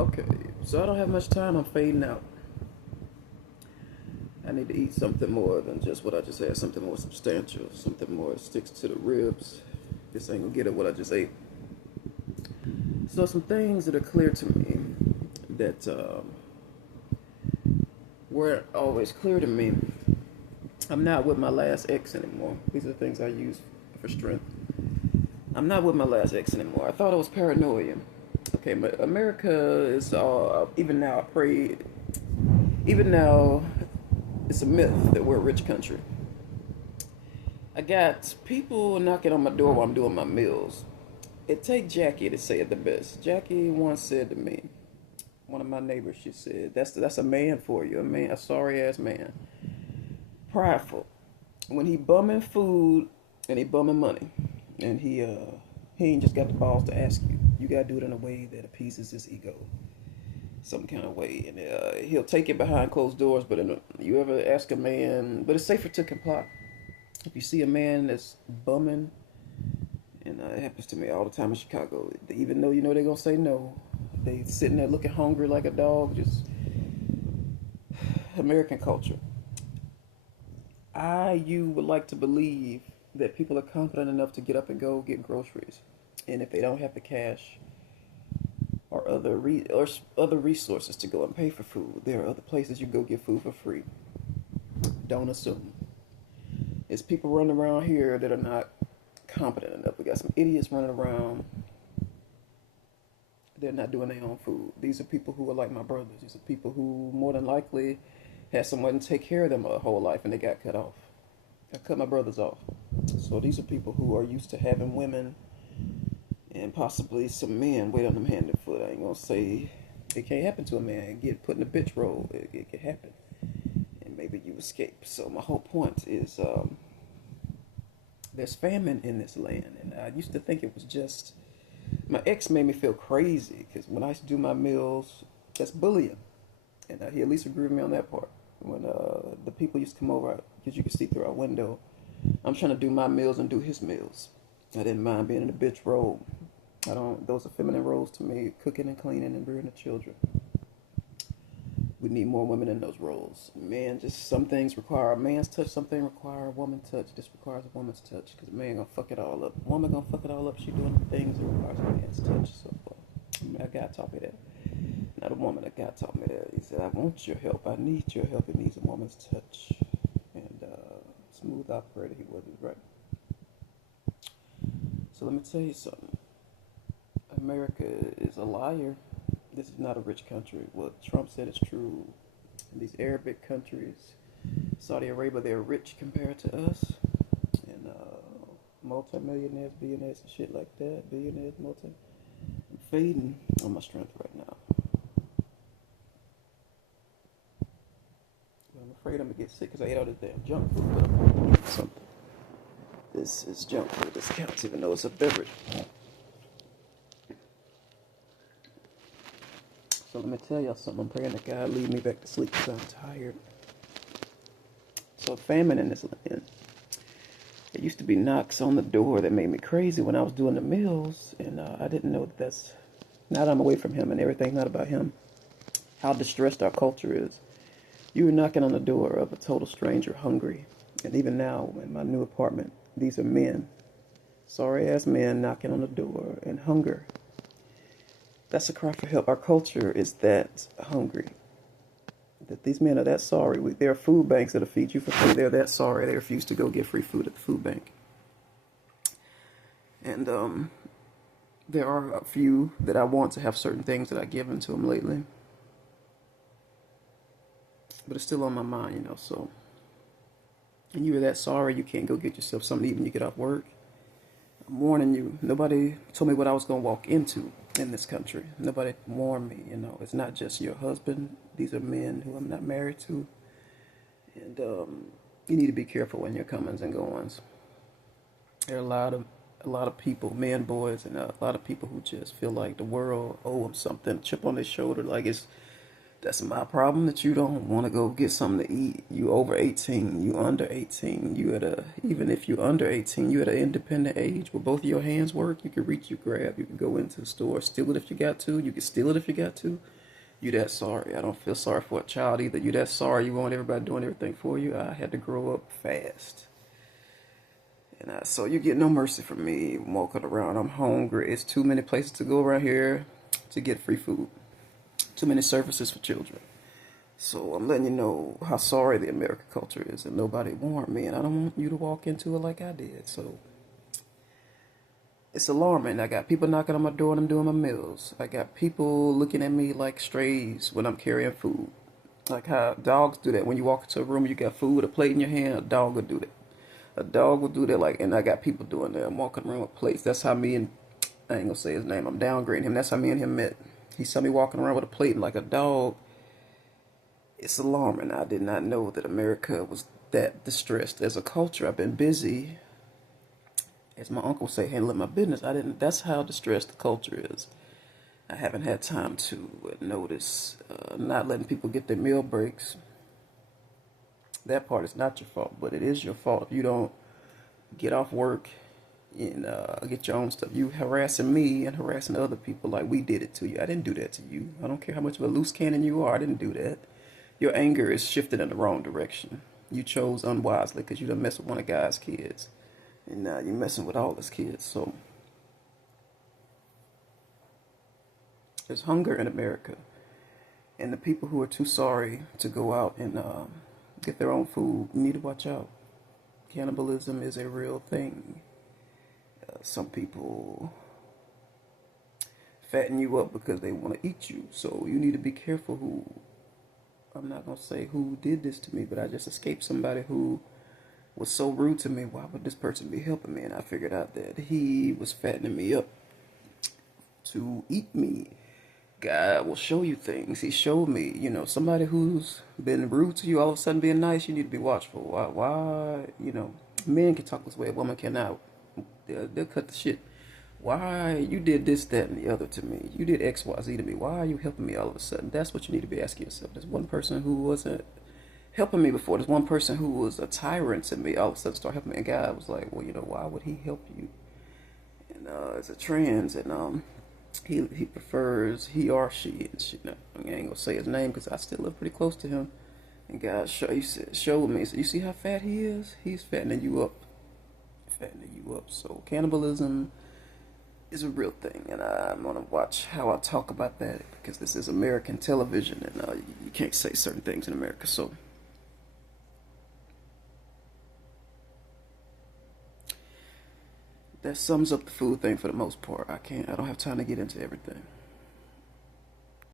Okay, so I don't have much time. I'm fading out. I need to eat something more than just what I just had. Something more substantial. Something more that sticks to the ribs. This ain't gonna get at what I just ate. So some things that are clear to me that weren't always clear to me. I'm not with my last ex anymore. These are the things I use for strength. I'm not with my last ex anymore. I thought I was paranoia. Okay, but America is even now. I pray. Even now, it's a myth that we're a rich country. I got people knocking on my door while I'm doing my meals. It take Jackie to say it the best. Jackie once said to me, one of my neighbors, she said, "That's a man for you, a man, a sorry ass man, prideful. When he bumming food and he bumming money, and he ain't just got the balls to ask you. You gotta do it in a way that appeases his ego, some kind of way, and he'll take it behind closed doors. But you ever ask a man? But it's safer to comply. If you see a man that's bumming, and it happens to me all the time in Chicago, even though you know they're gonna say no, they sitting there looking hungry like a dog. Just American culture. You would like to believe that people are confident enough to get up and go get groceries, and if they don't have the cash or other resources to go and pay for food, there are other places you go get food for free. Don't assume. It's people running around here that are not competent enough. We got some idiots running around. They're not doing their own food. These are people who are like my brothers. These are people who more than likely had someone take care of them a whole life and they got cut off. I cut my brothers off. So these are people who are used to having women and possibly some men wait on them hand and foot. I ain't gonna say it can't happen to a man. Get put in a bitch role. It can happen. And maybe you escape. So my whole point is there's famine in this land. And I used to think it was just my ex made me feel crazy because when I used to do my meals, that's bullying. And he at least agreed with me on that part. When the people used to come over, because you could see through our window, I'm trying to do my meals and do his meals. I didn't mind being in a bitch role. I don't. Those are feminine roles to me: cooking and cleaning and rearing the children. We need more women in those roles. Man, just some things require a man's touch. Some things require a woman's touch. This requires a woman's touch because a man gonna fuck it all up. A woman gonna fuck it all up. She doing the things that requires a man's touch. So, a guy taught me that. Not a woman. A guy taught me that. He said, "I want your help. I need your help. It needs a woman's touch." And smooth operator he was. He was right. So let me tell you something. America is a liar. This is not a rich country. What Trump said is true. In these Arabic countries, Saudi Arabia, they're rich compared to us. And multi-millionaires, billionaires, and shit like that. Billionaires, multi. I'm fading on my strength right now. I'm afraid I'm gonna get sick because I ate all this damn junk food. But I'm gonna drink something. This is junk food. This counts even though it's a beverage. So let me tell y'all something. I'm praying that God lead me back to sleep because I'm tired. So famine in this land. There used to be knocks on the door that made me crazy when I was doing the meals, and I didn't know that's. Now that I'm away from him and everything's not about him, how distressed our culture is. You were knocking on the door of a total stranger, hungry, and even now in my new apartment, these are men, sorry ass men knocking on the door in hunger. That's a cry for help. Our culture is that hungry. That these men are that sorry. There are food banks that'll feed you for free. They're that sorry. They refuse to go get free food at the food bank. And there are a few that I want to have certain things that I've given to them lately. But it's still on my mind, you know, so. And you are that sorry you can't go get yourself something to eat when you get off work. I'm warning you. Nobody told me what I was going to walk into in this country. Nobody warned me, you know. It's not just your husband. These are men who I'm not married to. And you need to be careful in your comings and goings. There are a lot of people, men, boys, and a lot of people who just feel like the world owe them something, chip on their shoulder, like it's That's my problem that you don't want to go get something to eat. You over 18, you under 18, you at a, even if you under 18, you at an independent age where both of your hands work, you can reach, you grab, you can go into the store, steal it if you got to, you can steal it if you got to. You that sorry. I don't feel sorry for a child either. You that sorry you want everybody doing everything for you. I had to grow up fast. And so you get no mercy from me walking around. I'm hungry. It's too many places to go around here to get free food. Too many services for children. So I'm letting you know how sorry the American culture is, and nobody warned me, and I don't want you to walk into it like I did. So it's alarming. I got people knocking on my door and I'm doing my meals. I got people looking at me like strays when I'm carrying food. Like how dogs do that. When you walk into a room, you got food, a plate in your hand, a dog will do that. A dog will do that. Like, and I got people doing that. I'm walking around with plates. That's how me and, I ain't gonna say his name, I'm downgrading him. That's how me and him met. He saw me walking around with a plate and like a dog. It's alarming. I did not know that America was that distressed. As a culture, I've been busy, as my uncle would say, handling my business. That's how distressed the culture is. I haven't had time to notice, not letting people get their meal breaks. That part is not your fault, but it is your fault if you don't get off work and get your own stuff. You harassing me and harassing other people like we did it to you. I didn't do that to you. I don't care how much of a loose cannon you are. I didn't do that. Your anger is shifted in the wrong direction. You chose unwisely because you done messed with one of God's kids. And now you're messing with all his kids. So there's hunger in America. And the people who are too sorry to go out and get their own food, you need to watch out. Cannibalism is a real thing. Some people fatten you up because they want to eat you. So you need to be careful who, I'm not going to say who did this to me, but I just escaped somebody who was so rude to me. Why would this person be helping me? And I figured out that he was fattening me up to eat me. God will show you things. He showed me, somebody who's been rude to you, all of a sudden being nice, you need to be watchful. Why, men can talk this way, a woman cannot. They'll cut the shit. Why you did this, that, and the other to me? You did X, Y, Z to me. Why are you helping me all of a sudden? That's what you need to be asking yourself. There's one person who wasn't helping me before. There's one person who was a tyrant to me. All of a sudden start helping me. And God was like, well, why would he help you? And it's a trans, and he prefers he or she. And she, I ain't gonna say his name because I still live pretty close to him. And God showed me. So you see how fat he is? He's fattening you up. So cannibalism is a real thing, and I'm gonna watch how I talk about that because this is American television, and you can't say certain things in America. So that sums up the food thing for the most part. I don't have time to get into everything.